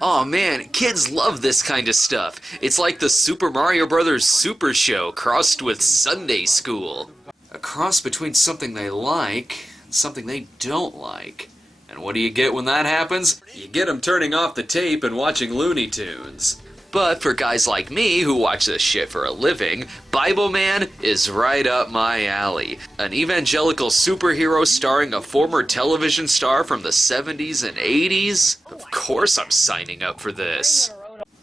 Aw man, kids love this kind of stuff. It's like the Super Mario Bros. Super Show crossed with Sunday school. A cross between something they like and something they don't like. And what do you get when that happens? You get them turning off the tape and watching Looney Tunes. But for guys like me who watch this shit for a living, Bibleman is right up my alley. An evangelical superhero starring a former television star from the 70s and 80s? Of course I'm signing up for this.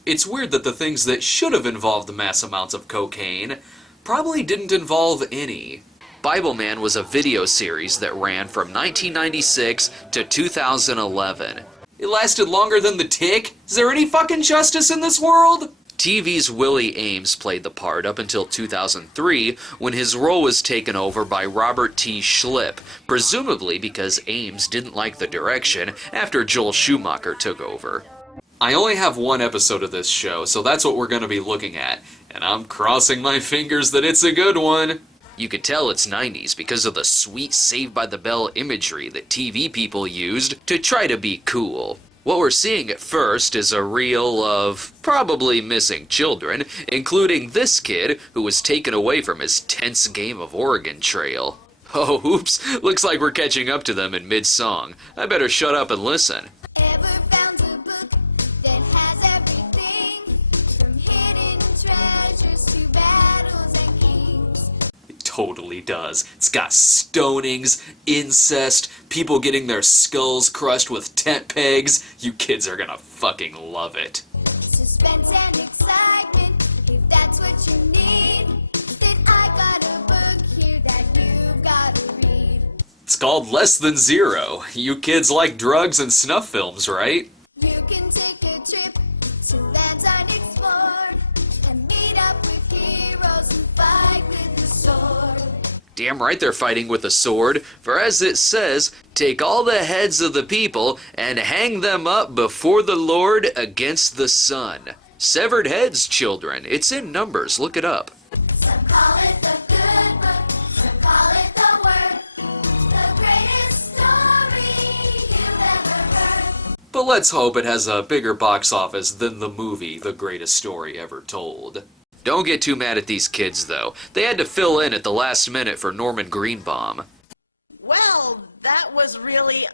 It's weird that the things that should have involved mass amounts of cocaine probably didn't involve any. Bibleman was a video series that ran from 1996 to 2011. It lasted longer than The Tick? Is there any fucking justice in this world? TV's Willie Ames played the part up until 2003, when his role was taken over by Robert T. Schlipp, presumably because Ames didn't like the direction after Joel Schumacher took over. I only have one episode of this show, so that's what we're going to be looking at, and I'm crossing my fingers that it's a good one. You could tell it's 90s because of the sweet Saved by the Bell imagery that TV people used to try to be cool. What we're seeing at first is a reel of probably missing children, including this kid who was taken away from his tense game of Oregon Trail. Oh, oops, looks like we're catching up to them in mid-song. I better shut up and listen. Totally does. It's got stonings, incest, people getting their skulls crushed with tent pegs. You kids are gonna fucking love it. Suspense and excitement, if that's what you need, then I got a book here that you've gotta read. It's called Less Than Zero. You kids like drugs and snuff films, right? You can take a trip to lands unexplored and meet up with heroes who fight with the sword. Damn right they're fighting with a sword, for as it says, take all the heads of the people and hang them up before the Lord against the sun. Severed heads, children. It's in Numbers. Look it up. Some call it the good book, some call it the word, the greatest story you've ever heard. But let's hope it has a bigger box office than the movie The Greatest Story Ever Told. Don't get too mad at these kids, though. They had to fill in at the last minute for Norman Greenbaum. Well, that was really,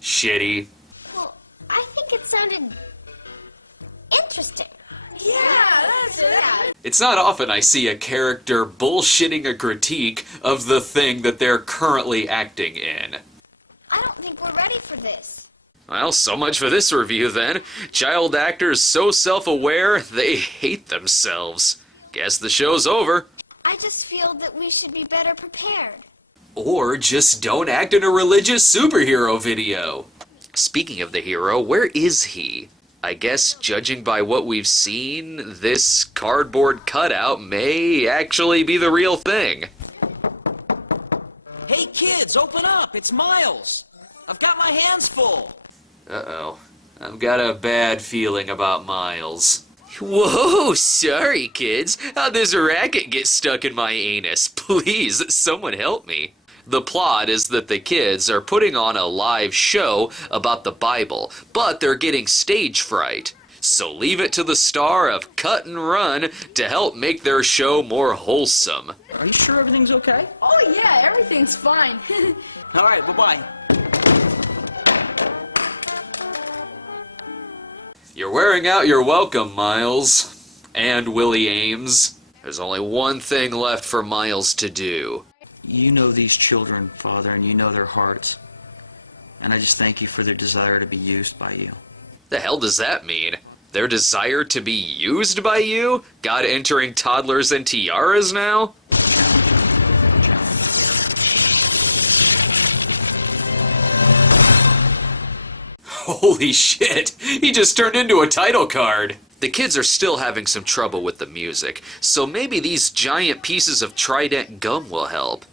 Shitty. Well, I think it sounded interesting. Yeah, that's it. It's not often I see a character bullshitting a critique of the thing that they're currently acting in. I don't think we're ready for this. Well, so much for this review then. Child actors so self-aware, they hate themselves. Guess the show's over. I just feel that we should be better prepared. Or just don't act in a religious superhero video. Speaking of the hero, where is he? I guess, judging by what we've seen, this cardboard cutout may actually be the real thing. Hey kids, open up! It's Miles! I've got my hands full! Uh-oh. I've got a bad feeling about Miles. Whoa, sorry kids. How'd this racket get stuck in my anus? Please, someone help me. The plot is that the kids are putting on a live show about the Bible, but they're getting stage fright. So leave it to the star of Cut and Run to help make their show more wholesome. Are you sure everything's okay? Oh yeah, everything's fine. Alright, bye-bye. You're wearing out your welcome, Miles. And Willie Ames. There's only one thing left for Miles to do. You know these children, Father, and you know their hearts. And I just thank you for their desire to be used by you. The hell does that mean? Their desire to be used by you? God entering toddlers and tiaras now? Holy shit! He just turned into a title card! The kids are still having some trouble with the music, so maybe these giant pieces of Trident gum will help.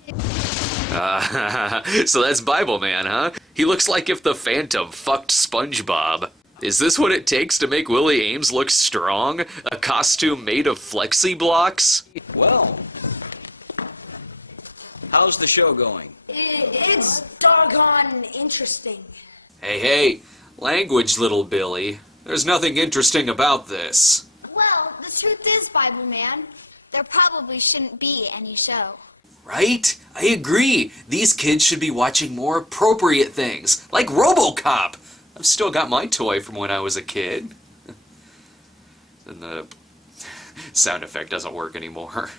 So that's Bibleman, huh? He looks like if the Phantom fucked SpongeBob. Is this what it takes to make Willie Ames look strong? A costume made of flexi blocks? Well, how's the show going? It's doggone interesting. Hey, language, little Billy. There's nothing interesting about this. Well, the truth is, Bibleman, there probably shouldn't be any show. Right? I agree. These kids should be watching more appropriate things, like RoboCop. I've still got my toy from when I was a kid. And the sound effect doesn't work anymore.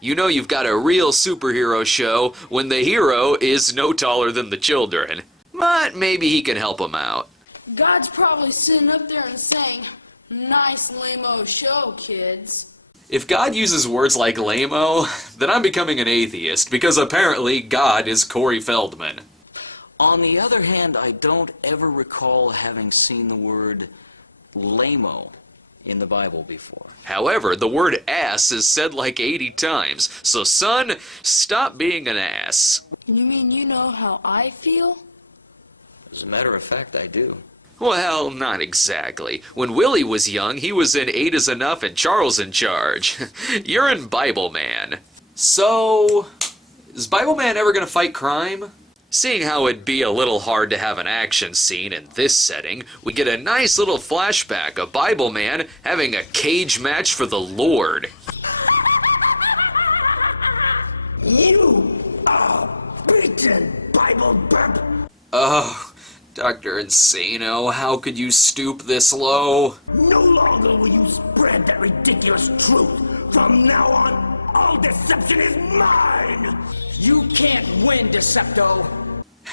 You know you've got a real superhero show when the hero is no taller than the children. But maybe he can help them out. God's probably sitting up there and saying, "Nice lame-o show, kids." If God uses words like lame-o, then I'm becoming an atheist, because apparently God is Corey Feldman. On the other hand, I don't ever recall having seen the word lame-o in the Bible before. However, the word ass is said like 80 times, so son, stop being an ass. You mean you know how I feel? As a matter of fact, I do. Well, not exactly. When Willie was young, he was in 8 is Enough and Charles in Charge. You're in Bibleman. So, is Bibleman ever gonna fight crime? Seeing how it'd be a little hard to have an action scene in this setting, we get a nice little flashback of Bibleman having a cage match for the Lord. You are beaten, Bible burp. Oh, Dr. Insano, how could you stoop this low? No longer will you spread that ridiculous truth. From now on, all deception is mine. You can't win, Decepto.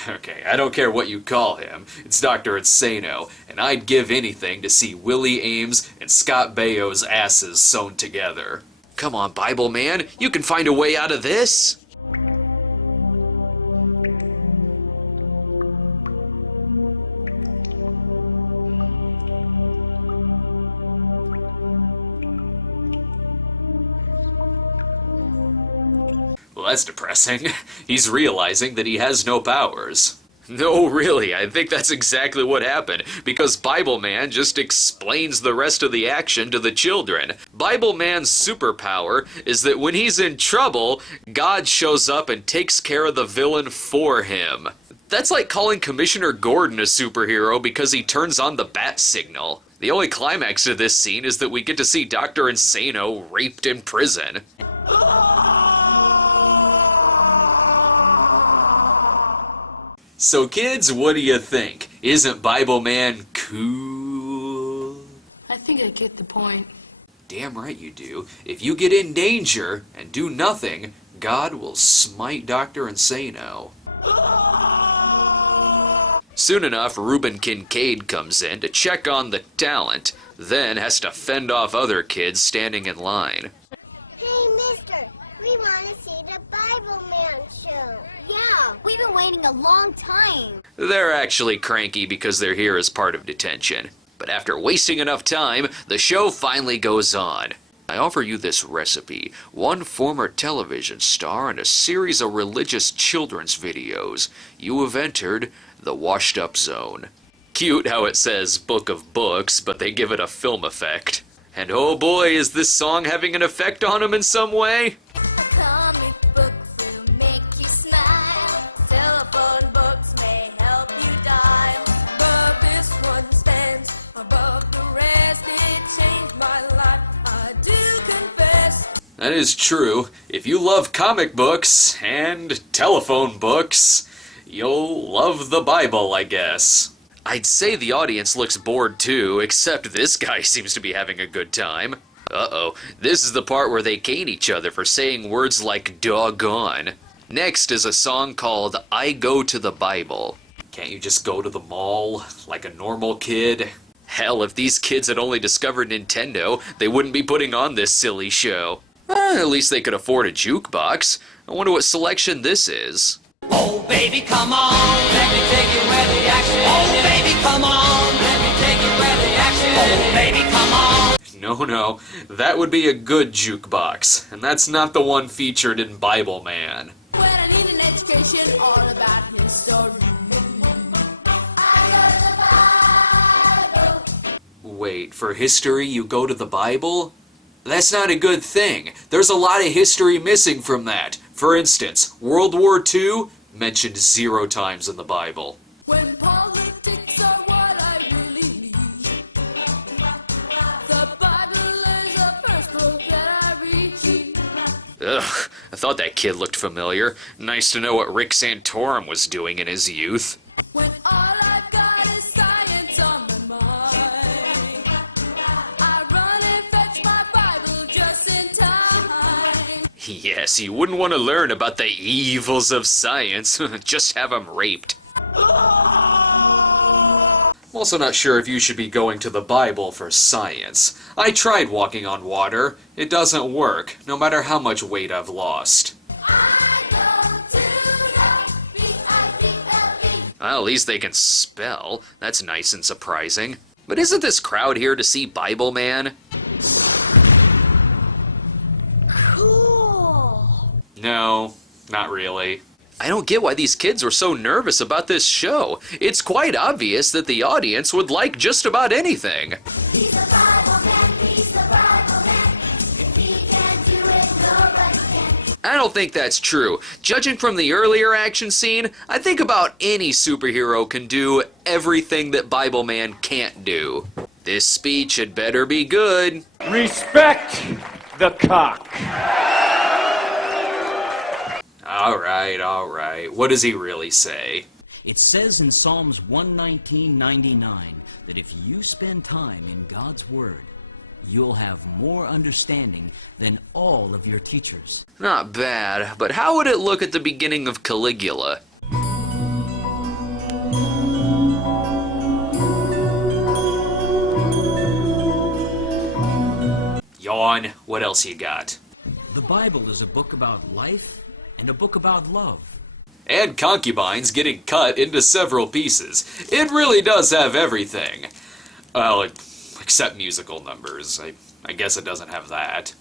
Okay, I don't care what you call him. It's Dr. Insano, and I'd give anything to see Willie Ames and Scott Baio's asses sewn together. Come on, Bibleman, you can find a way out of this. Well, that's depressing. He's realizing that he has no powers. No, really, I think that's exactly what happened, because Bibleman just explains the rest of the action to the children. Bibleman's superpower is that when he's in trouble, God shows up and takes care of the villain for him. That's like calling Commissioner Gordon a superhero because he turns on the bat signal. The only climax of this scene is that we get to see Dr. Insano raped in prison. So kids, what do you think? Isn't Bibleman cool? I think I get the point. Damn right you do. If you get in danger and do nothing, God will smite Dr. Insano. Soon enough, Reuben Kincaid comes in to check on the talent, then has to fend off other kids standing in line. Hey, mister, we want to see the Bibleman show. Yeah, we've been waiting a long time. They're actually cranky because they're here as part of detention. But after wasting enough time, the show finally goes on. I offer you this recipe. 1 former television star and a series of religious children's videos. You have entered the washed up zone. Cute how it says Book of Books, but they give it a film effect. And oh boy, is this song having an effect on him in some way? Comic books will make you smile. Telephone books may help you dial. But this one stands above the rest. It changed my life, I do confess. That is true. If you love comic books and telephone books, you'll love the Bible, I guess. I'd say the audience looks bored too, except this guy seems to be having a good time. Uh-oh, this is the part where they cane each other for saying words like doggone. Next is a song called I Go to the Bible. Can't you just go to the mall like a normal kid? Hell, if these kids had only discovered Nintendo, they wouldn't be putting on this silly show. At least they could afford a jukebox. I wonder what selection this is. Oh, baby, come on. Let me take you where the action is. Oh, baby, come on. Let me take you where the action is. Oh, baby, come on. No, that would be a good jukebox, and that's not the one featured in Bibleman. When I need an education all about history. Wait, for history you go to the Bible? That's not a good thing. There's a lot of history missing from that. For instance, World War II mentioned 0 times in the Bible. When politics Ugh, I thought that kid looked familiar. Nice to know what Rick Santorum was doing in his youth. When all I've got is science on my mind, I run and fetch my Bible just in time. Yes, you wouldn't want to learn about the evils of science. Just have him raped. I'm also not sure if you should be going to the Bible for science. I tried walking on water. It doesn't work, no matter how much weight I've lost. I go to the B-I-B-L-E. Well, at least they can spell. That's nice and surprising. But isn't this crowd here to see Bibleman? Cool. No, not really. I don't get why these kids were so nervous about this show. It's quite obvious that the audience would like just about anything. He's a Bible man, he's the Bible man. If he can do it, nobody can. I don't think that's true. Judging from the earlier action scene, I think about any superhero can do everything that Bibleman can't do. This speech had better be good. Respect the cock. All right. What does he really say? It says in Psalms 119:99 that if you spend time in God's Word, you'll have more understanding than all of your teachers. Not bad, but how would it look at the beginning of Caligula? Yawn. What else you got? The Bible is a book about life and a book about love. And concubines getting cut into several pieces. It really does have everything. Well, except musical numbers. I guess it doesn't have that.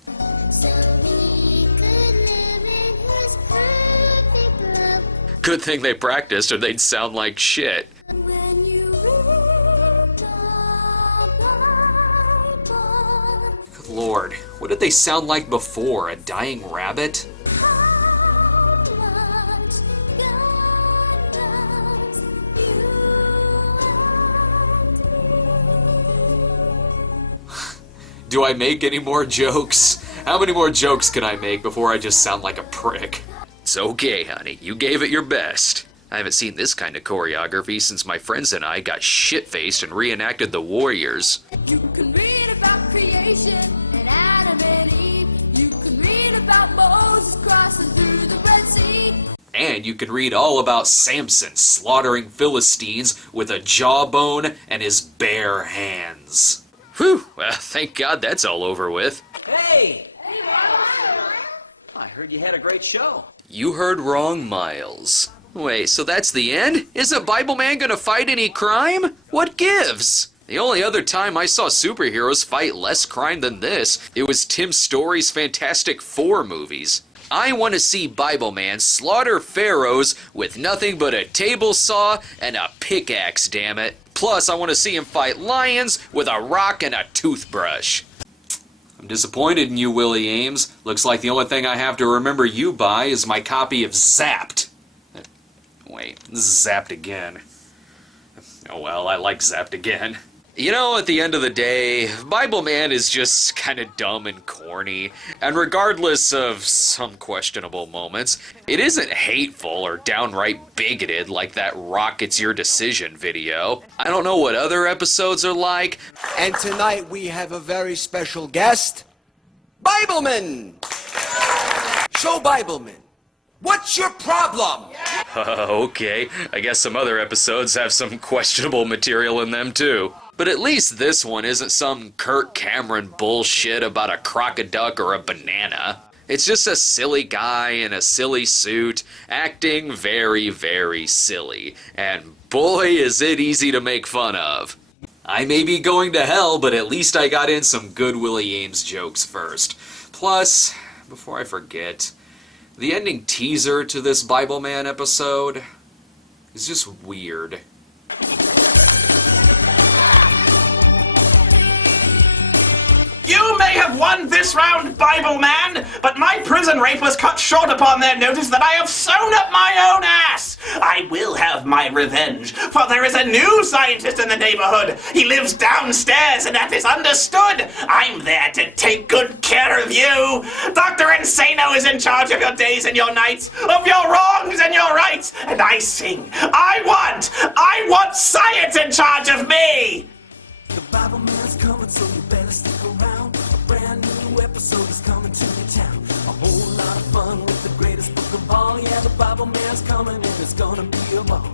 So we could live in his perfect love. Good thing they practiced or they'd sound like shit. When you read the Bible, Good Lord, what did they sound like before? A dying rabbit? how much God loves you and me. Do I make any more jokes? How many more jokes can I make before I just sound like a prick? It's okay, honey. You gave it your best. I haven't seen this kind of choreography since my friends and I got shit-faced and reenacted the Warriors. You can read about creation and Adam and Eve. You can read about Moses crossing through the Red Sea. And you can read all about Samson slaughtering Philistines with a jawbone and his bare hands. Whew, well, thank God that's all over with. Hey! I heard you had a great show. You heard wrong, Miles. Wait, so that's the end? Isn't Bibleman gonna fight any crime? What gives? The only other time I saw superheroes fight less crime than this, it was Tim Story's Fantastic Four movies. I want to see Bibleman slaughter pharaohs with nothing but a table saw and a pickaxe, damn it. Plus, I want to see him fight lions with a rock and a toothbrush. I'm disappointed in you, Willie Ames. Looks like the only thing I have to remember you by is my copy of Zapped. Wait, this is Zapped again. Oh well, I like Zapped again. You know, at the end of the day, Bibleman is just kind of dumb and corny, and regardless of some questionable moments, it isn't hateful or downright bigoted like that Rock It's Your Decision video. I don't know what other episodes are like. And tonight we have a very special guest, Bibleman! So Bibleman, what's your problem? Okay, I guess some other episodes have some questionable material in them too. But at least this one isn't some Kirk Cameron bullshit about a crocoduck or a banana. It's just a silly guy in a silly suit, acting very, very silly. And boy, is it easy to make fun of. I may be going to hell, but at least I got in some good Willie Ames jokes first. Plus, before I forget, the ending teaser to this Bibleman episode is just weird. You may have won this round, Bibleman, but my prison rape was cut short upon their notice that I have sewn up my own ass. I will have my revenge, for there is a new scientist in the neighborhood. He lives downstairs, and that is understood. I'm there to take good care of you. Dr. Insano is in charge of your days and your nights, of your wrongs and your rights, and I sing, I want science in charge of me. The Bible Man's coming, so you better stick around. A brand new episode is coming to your town. A whole lot of fun with the greatest book of all. Yeah, the Bible Man's coming and it's gonna be a ball.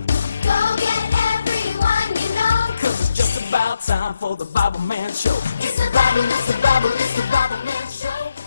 Go get everyone you know. Cause it's just about time for the Bible Man Show. It's the Bible, it's the Bible, it's the Bible Man Show.